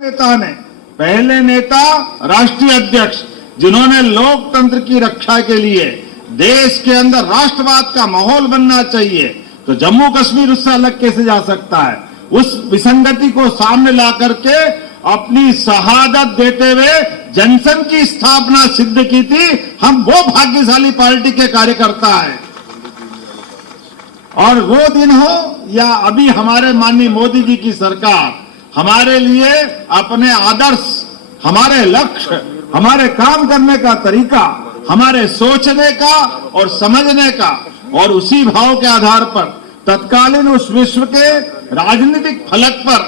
नेता ने पहले नेता राष्ट्रीय अध्यक्ष जिन्होंने लोकतंत्र की रक्षा के लिए देश के अंदर राष्ट्रवाद का माहौल बनना चाहिए, तो जम्मू कश्मीर उससे अलग कैसे जा सकता है। उस विसंगति को सामने ला करके अपनी शहादत देते हुए जनसंघ की स्थापना सिद्ध की थी। हम वो भाग्यशाली पार्टी के कार्यकर्ता हैं। और वो दिन हो या अभी हमारे माननीय मोदी जी की सरकार हमारे लिए अपने आदर्श, हमारे लक्ष्य, हमारे काम करने का तरीका, हमारे सोचने का और समझने का और उसी भाव के आधार पर तत्कालीन उस विश्व के राजनीतिक फलक पर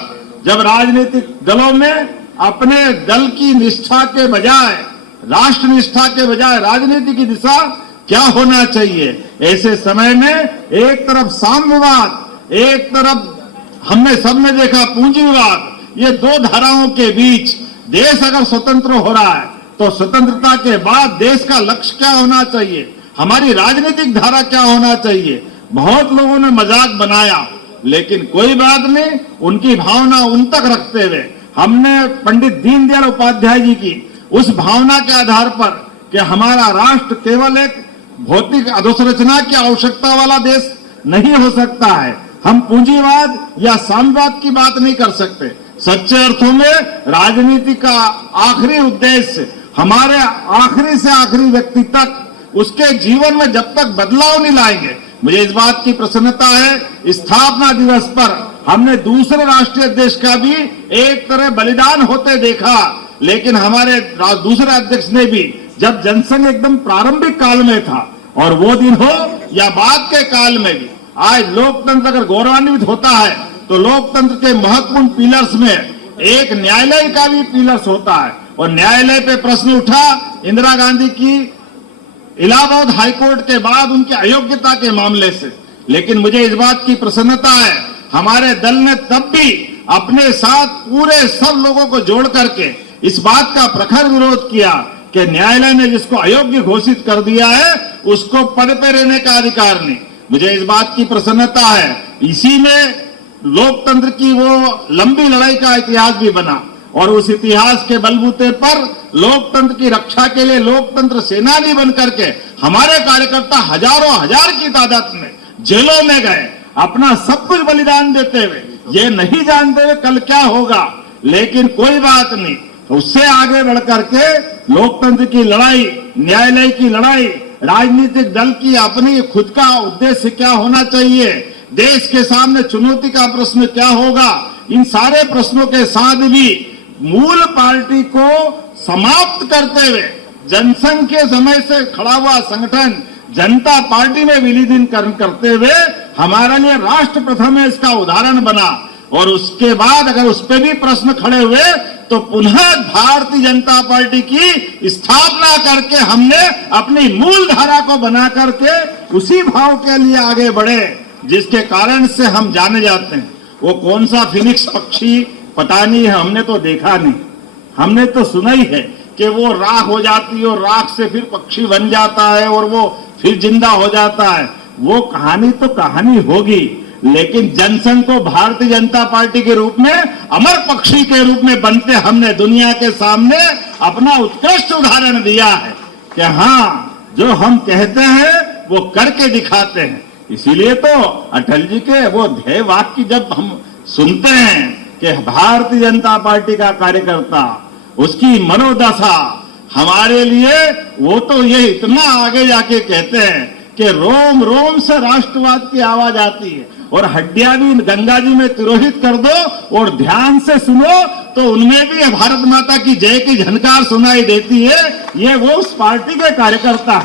जब राजनीतिक दलों में अपने दल की निष्ठा के बजाय, राष्ट्र निष्ठा के बजाय राजनीति की दिशा क्या होना चाहिए, ऐसे समय में एक तरफ साम्यवाद, एक तरफ हमने सबने देखा पूंजीवाद, ये दो धाराओं के बीच देश अगर स्वतंत्र हो रहा है तो स्वतंत्रता के बाद देश का लक्ष्य क्या होना चाहिए, हमारी राजनीतिक धारा क्या होना चाहिए। बहुत लोगों ने मजाक बनाया, लेकिन कोई बात नहीं, उनकी भावना उन तक रखते हुए हमने पंडित दीनदयाल उपाध्याय जी की उस भावना के आधार पर कि हमारा राष्ट्र केवल एक भौतिक अधोसंरचना की आवश्यकता वाला देश नहीं हो सकता है, हम पूंजीवाद या साम्यवाद की बात नहीं कर सकते। सच्चे अर्थों में राजनीति का आखिरी उद्देश्य हमारे आखिरी से आखिरी व्यक्ति तक उसके जीवन में जब तक बदलाव नहीं लाएंगे। मुझे इस बात की प्रसन्नता है, स्थापना दिवस पर हमने दूसरे राष्ट्रीय अध्यक्ष का भी एक तरह बलिदान होते देखा, लेकिन हमारे दूसरे अध्यक्ष ने भी जब जनसंघ एकदम प्रारंभिक काल में था, और वो दिन हो या बाद के काल में भी, आज लोकतंत्र अगर गौरवान्वित होता है तो लोकतंत्र के महत्वपूर्ण पिलर्स में एक न्यायालय का भी पिलर्स होता है। और न्यायालय पे प्रश्न उठा इंदिरा गांधी की इलाहाबाद हाईकोर्ट के बाद उनकी अयोग्यता के मामले से, लेकिन मुझे इस बात की प्रसन्नता है हमारे दल ने तब भी अपने साथ पूरे सब लोगों को जोड़ करके इस बात का प्रखर विरोध किया कि न्यायालय ने जिसको अयोग्य घोषित कर दिया है उसको पद पे रहने का अधिकार नहीं। मुझे इस बात की प्रसन्नता है, इसी में लोकतंत्र की वो लंबी लड़ाई का इतिहास भी बना, और उस इतिहास के बलबूते पर लोकतंत्र की रक्षा के लिए लोकतंत्र सेनानी बन करके हमारे कार्यकर्ता हजारों हजार की तादाद में जेलों में गए, अपना सब कुछ बलिदान देते हुए, ये नहीं जानते हुए कल क्या होगा, लेकिन कोई बात नहीं, उससे आगे बढ़ करके लोकतंत्र की लड़ाई, न्यायालय की लड़ाई, राजनीतिक दल की अपनी खुद का उद्देश्य क्या होना चाहिए, देश के सामने चुनौती का प्रश्न क्या होगा, इन सारे प्रश्नों के साथ भी मूल पार्टी को समाप्त करते हुए जनसंघ के समय से खड़ा हुआ संगठन जनता पार्टी में विलीनीकरण करते हुए हमारे लिए राष्ट्र प्रथम है इसका उदाहरण बना। और उसके बाद अगर उस पर भी प्रश्न खड़े हुए तो पुनः भारतीय जनता पार्टी की स्थापना करके हमने अपनी मूल धारा को बना करके उसी भाव के लिए आगे बढ़े, जिसके कारण से हम जाने जाते हैं। वो कौन सा फिनिक्स पक्षी पता नहीं है, हमने तो देखा नहीं, हमने तो सुना ही है कि वो राख हो जाती है और राख से फिर पक्षी बन जाता है और वो फिर जिंदा हो जाता है। वो कहानी तो कहानी होगी, लेकिन जनसंघ को भारतीय जनता पार्टी के रूप में अमर पक्षी के रूप में बनते हमने दुनिया के सामने अपना उत्कृष्ट उदाहरण दिया है कि हाँ, जो हम कहते हैं वो करके दिखाते हैं। इसीलिए तो अटल जी के वो ध्येय वाक्य जब हम सुनते हैं कि भारतीय जनता पार्टी का कार्यकर्ता, उसकी मनोदशा हमारे लिए, वो तो ये इतना आगे जाके कहते हैं कि रोम रोम से राष्ट्रवाद की आवाज आती है और हड्डियां भी गंगा जी में तिरोहित कर दो और ध्यान से सुनो तो उनमें भी भारत माता की जय की झनकार सुनाई देती है। ये वो उस पार्टी के कार्यकर्ता,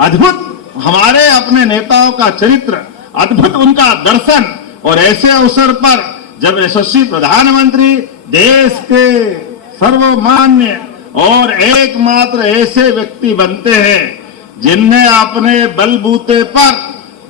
अद्भुत हमारे अपने नेताओं का चरित्र, अद्भुत उनका दर्शन, और ऐसे अवसर पर जब यशस्वी प्रधानमंत्री देश के सर्वमान्य और एकमात्र ऐसे व्यक्ति बनते हैं जिनने अपने बलबूते पर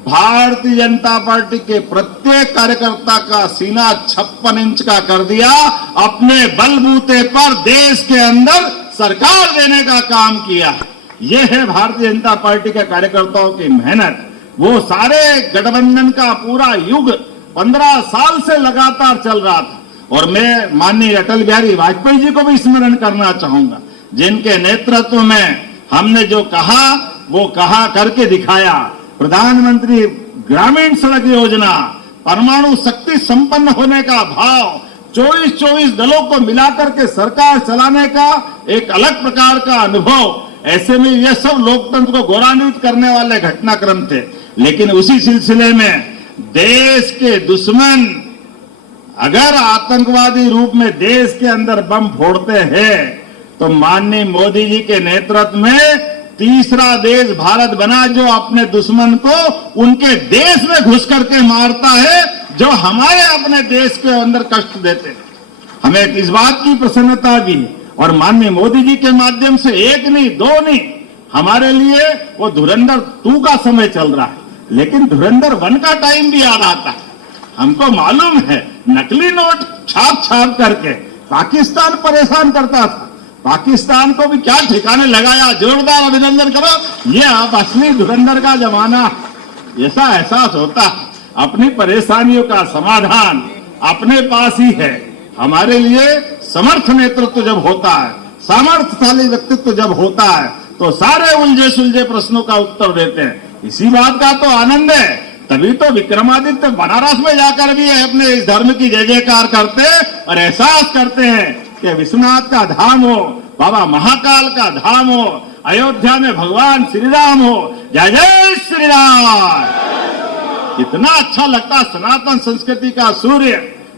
भारतीय जनता पार्टी के प्रत्येक कार्यकर्ता का सीना 56 इंच का कर दिया, अपने बलबूते पर देश के अंदर सरकार देने का काम किया। ये है भारतीय जनता पार्टी के कार्यकर्ताओं की मेहनत। वो सारे गठबंधन का पूरा युग 15 साल से लगातार चल रहा था। और मैं माननीय अटल बिहारी वाजपेयी जी को भी स्मरण करना चाहूंगा, जिनके नेतृत्व में हमने जो कहा वो कहा करके दिखाया। प्रधानमंत्री ग्रामीण सड़क योजना, परमाणु शक्ति संपन्न होने का भाव, 24 दलों को मिलाकर के सरकार चलाने का एक अलग प्रकार का अनुभव, ऐसे में ये सब लोकतंत्र को गौरवान्वित करने वाले घटनाक्रम थे। लेकिन उसी सिलसिले में देश के दुश्मन अगर आतंकवादी रूप में देश के अंदर बम फोड़ते हैं तो माननीय मोदी जी के नेतृत्व में तीसरा देश भारत बना, जो अपने दुश्मन को उनके देश में घुस करके मारता है, जो हमारे अपने देश के अंदर कष्ट देते हैं। हमें इस बात की प्रसन्नता भी, और माननीय मोदी जी के माध्यम से एक नहीं दो नहीं, हमारे लिए वो धुरंधर 2 का समय चल रहा है, लेकिन धुरंधर 1 का टाइम भी याद आता है। हमको मालूम है नकली नोट छाप छाप करके पाकिस्तान परेशान करता था, पाकिस्तान को भी क्या ठिकाने लगाया। जोरदार अभिनंदन करो, ये अब असली धुरंधर का जमाना, ऐसा एहसास होता है। अपनी परेशानियों का समाधान अपने पास ही है। हमारे लिए समर्थ नेतृत्व जब होता है, सामर्थ्यशाली व्यक्तित्व जब होता है, तो सारे उलझे सुलझे प्रश्नों का उत्तर देते हैं। इसी बात का तो आनंद है, तभी तो विक्रमादित्य बनारस में जाकर भी अपने इस धर्म की जय जयकार करते और एहसास करते हैं कि विश्वनाथ का धाम हो, बाबा महाकाल का धाम हो, अयोध्या में भगवान श्री राम हो। जय जय श्री राम। कितना अच्छा लगता सनातन संस्कृति का सूर्य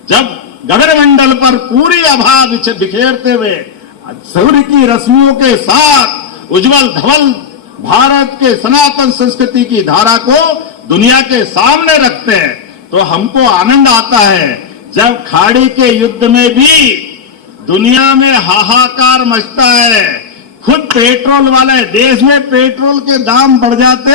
जब गगनमंडल पर पूरी आभा बिखेरते हुए सूर्य की रश्मियों के साथ उज्जवल धवल भारत के सनातन संस्कृति की धारा को दुनिया के सामने रखते हैं, तो हमको आनंद आता है। जब खाड़ी के युद्ध में भी दुनिया में हाहाकार मचता है, खुद पेट्रोल वाले देश में पेट्रोल के दाम बढ़ जाते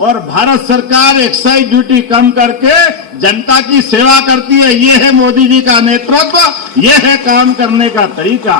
और भारत सरकार एक्साइज ड्यूटी कम करके जनता की सेवा करती है। ये है मोदी जी का नेतृत्व, ये है काम करने का तरीका।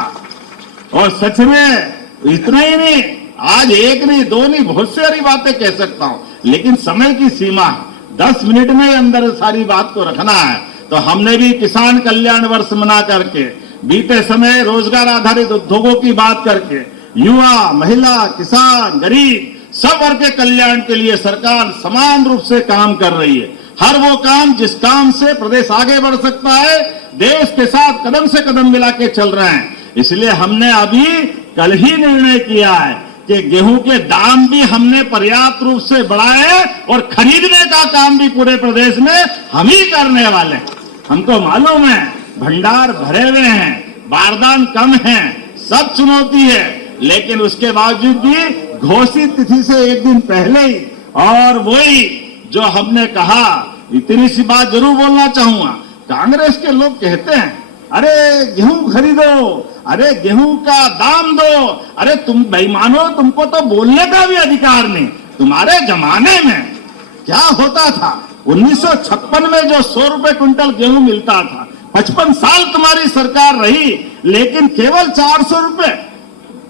और सच में इतना ही नहीं, आज एक नहीं दो नहीं बहुत सारी बातें कह सकता हूं, लेकिन समय की सीमा है, 10 मिनट में अंदर सारी बात को रखना है। तो हमने भी किसान कल्याण वर्ष मना करके, बीते समय रोजगार आधारित उद्योगों की बात करके, युवा, महिला, किसान, गरीब सब वर्ग के कल्याण के लिए सरकार समान रूप से काम कर रही है। हर वो काम जिस काम से प्रदेश आगे बढ़ सकता है, देश के साथ कदम से कदम मिला के चल रहे हैं। इसलिए हमने अभी कल ही निर्णय किया है कि गेहूं के दाम भी हमने पर्याप्त रूप से बढ़ाए और खरीदने का काम भी पूरे प्रदेश में हम ही करने वाले हैं। हमको मालूम है भंडार भरे हुए हैं, बारदान कम है, सब चुनौती है, लेकिन उसके बावजूद भी घोषित तिथि से एक दिन पहले ही, और वही जो हमने कहा, इतनी सी बात जरूर बोलना चाहूंगा। कांग्रेस के लोग कहते हैं अरे गेहूं खरीदो, अरे गेहूं का दाम दो, अरे तुम बेईमानो, तुमको तो बोलने का भी अधिकार नहीं। तुम्हारे जमाने में क्या होता था, 1956 में जो 100 रुपए क्विंटल गेहूं मिलता था, 55 साल तुम्हारी सरकार रही, लेकिन केवल 400 रुपए।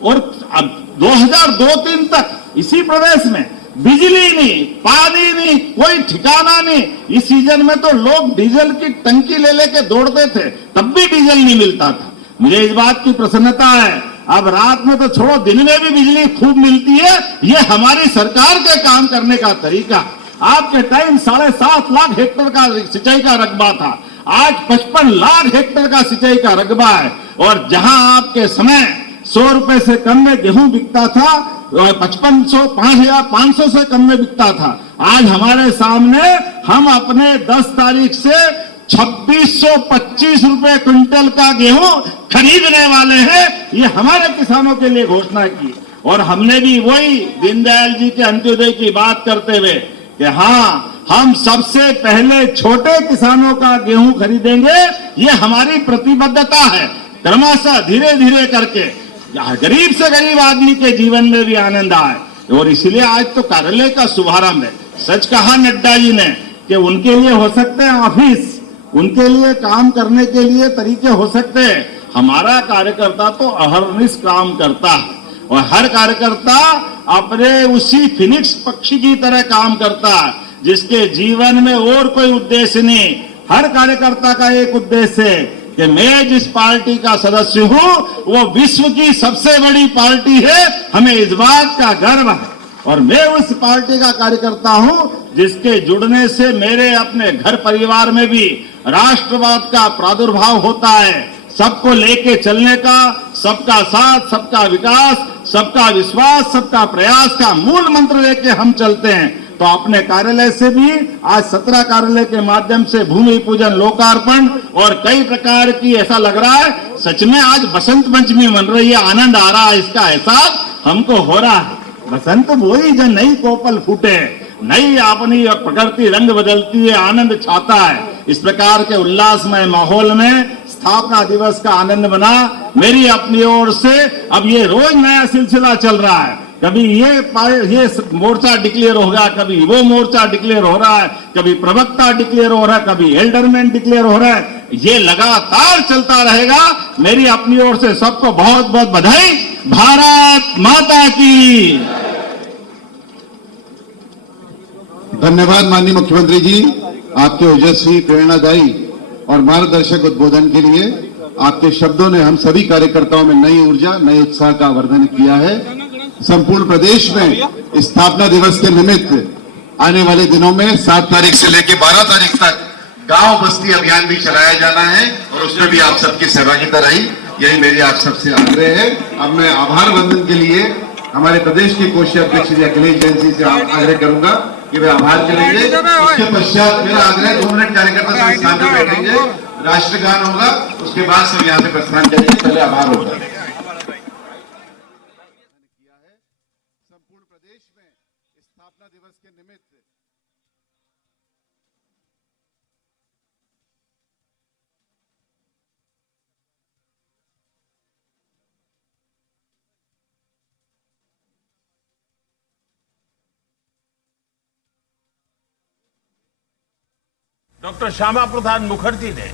और अब 2002-3 तक इसी प्रदेश में बिजली नहीं, पानी नहीं, कोई ठिकाना नहीं। इस सीजन में तो लोग डीजल की टंकी ले लेके दौड़ते थे, तब भी डीजल नहीं मिलता था। मुझे इस बात की प्रसन्नता है, अब रात में तो छोड़ो, दिन में भी बिजली खूब मिलती है। ये हमारी सरकार के काम करने का तरीका। आपके टाइम 7.5 लाख हेक्टेयर का सिंचाई का रकबा था, आज 55 लाख हेक्टेयर का सिंचाई का रकबा है। और जहां आपके समय 100 रुपए से कम में गेहूं बिकता था, 5,500 से कम में बिकता था, आज हमारे सामने हम अपने 10 तारीख से 2625 रुपए क्विंटल का गेहूं खरीदने वाले हैं। ये हमारे किसानों के लिए घोषणा की। और हमने भी वही दीनदयाल जी के अंत्योदय की बात करते हुए कि हाँ, हम सबसे पहले छोटे किसानों का गेहूं खरीदेंगे, ये हमारी प्रतिबद्धता है। क्रमशः धीरे धीरे करके गरीब से गरीब आदमी के जीवन में भी आनंद आए। और इसलिए आज तो कार्यालय का शुभारंभ है। सच कहा नड्डा जी ने कि उनके लिए हो सकते हैं ऑफिस, उनके लिए काम करने के लिए तरीके हो सकते हैं, हमारा कार्यकर्ता तो अहर्निश काम करता है। और हर कार्यकर्ता अपने उसी फिनिक्स पक्षी की तरह काम करता है, जिसके जीवन में और कोई उद्देश्य नहीं, हर कार्यकर्ता का एक उद्देश्य है कि मैं जिस पार्टी का सदस्य हूं वो विश्व की सबसे बड़ी पार्टी है, हमें इस बात का गर्व है। और मैं उस पार्टी का कार्यकर्ता हूं जिसके जुड़ने से मेरे अपने घर परिवार में भी राष्ट्रवाद का प्रादुर्भाव होता है। सबको लेके चलने का, सबका साथ, सबका विकास, सबका विश्वास, सबका प्रयास का मूल मंत्र लेके हम चलते हैं। तो अपने कार्यालय से भी आज 17 कार्यालय के माध्यम से भूमि पूजन, लोकार्पण और कई प्रकार की, ऐसा लग रहा है सच में आज बसंत पंचमी मन रही है, आनंद आ रहा है, इसका एहसास हमको हो रहा है। बसंत वही जब नई कोपल फूटे, नई अपनी प्रकृति रंग बदलती है, आनंद छाता है। इस प्रकार के उल्लासमय माहौल में स्थापना दिवस का आनंद मना। मेरी अपनी ओर से अब ये रोज नया सिलसिला चल रहा है, कभी ये मोर्चा डिक्लेयर होगा, कभी वो मोर्चा डिक्लेयर हो रहा है, कभी प्रवक्ता डिक्लेयर हो रहा है, कभी एल्डरमैन डिक्लेयर हो रहा है। ये लगातार चलता रहेगा। मेरी अपनी ओर से सबको बहुत बहुत बधाई। भारत माता की। धन्यवाद माननीय मुख्यमंत्री जी, आपके ओजस्वी, प्रेरणादायी और मार्गदर्शक उद्बोधन के लिए। आपके शब्दों ने हम सभी कार्यकर्ताओं में नई ऊर्जा, नए उत्साह का वर्धन किया है। संपूर्ण प्रदेश में स्थापना दिवस के निमित्त आने वाले दिनों में 7 तारीख से लेकर 12 तारीख तक गांव बस्ती अभियान भी चलाया जाना है और उसमें भी आप सबकी सहभागिता रही, यही मेरी आप सबसे आग्रह है। अब मैं आभार वंदन के लिए हमारे प्रदेश के कोषाध्यक्ष श्री अखिलेश जैन जी से आग्रह करूंगा कि वे आभार करेंगे। उसके पश्चात मेरा आग्रह 2 मिनट कार्यकर्ता सब स्थान पर बैठेंगे, राष्ट्रगान होगा, उसके बाद सब यहाँ से प्रस्थान करेंगे। पहले आभार होगा। संपूर्ण प्रदेश में स्थापना दिवस के निमित्त डॉक्टर श्यामा प्रसाद मुखर्जी ने